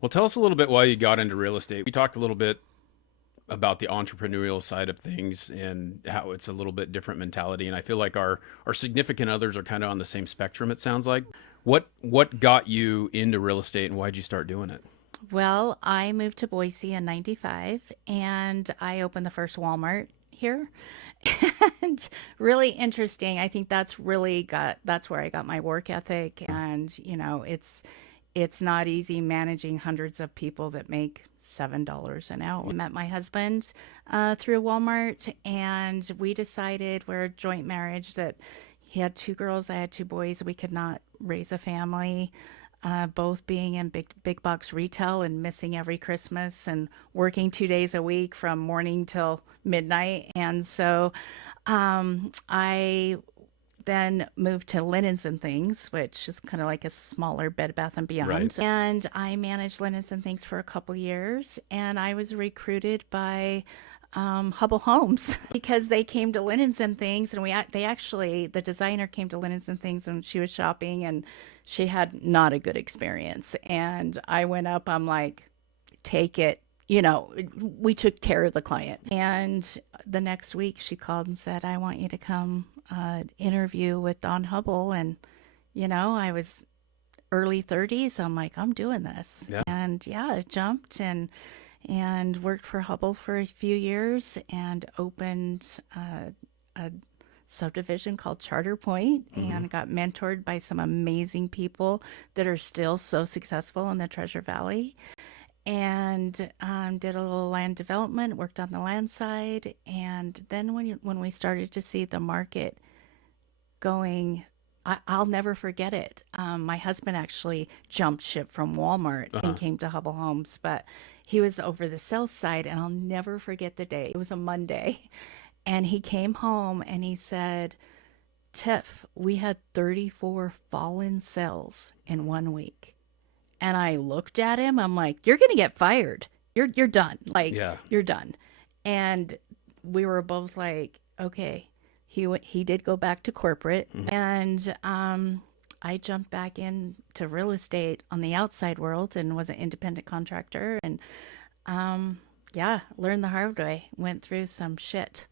Well, tell us a little bit why you got into real estate. We talked a little bit about the entrepreneurial side of things and how it's a little bit different mentality. And I feel like our significant others are kind of on the same spectrum, it sounds like. What got you into real estate and why'd you start doing it? Well, I moved to Boise in 95 and I opened the first Walmart here. And really interesting. I think that's where I got my work ethic and it's not easy managing hundreds of people that make $7 an hour. I met my husband through Walmart and we decided we're a joint marriage that he had two girls, I had two boys. We could not raise a family, both being in big box retail and missing every Christmas and working 2 days a week from morning till midnight. And so I then moved to Linens and Things, which is kind of like a smaller Bed Bath and Right. Beyond. And I managed Linens and Things for a couple years, and I was recruited by Hubbell Homes because they came to Linens and Things, and they actually the designer came to Linens and Things, and she was shopping, and she had not a good experience. And I went up, I'm like, take it. We took care of the client. And the next week she called and said, I want you to come interview with Don Hubbell. And, I was early 30s. I'm like, I'm doing this. Yeah. And yeah, I jumped and worked for Hubbell for a few years and opened a subdivision called Charter Point Hmm. and got mentored by some amazing people that are still so successful in the Treasure Valley and did a little land development, worked on the land side, and then when we started to see the market going, I'll never forget it. My husband actually jumped ship from Walmart and Uh-huh. came to Hubble Homes, but he was over the south side, and I'll never forget the day. It was a Monday, and he came home and he said, "Tiff, we had 34 fallen sales in 1 week." And I looked at him. I'm like, "You're gonna get fired. You're done. Like Yeah. you're done." And we were both like, "Okay." He did go back to corporate, Hmm. and I jumped back into real estate on the outside world and was an independent contractor. And yeah, learned the hard way. Went through some shit.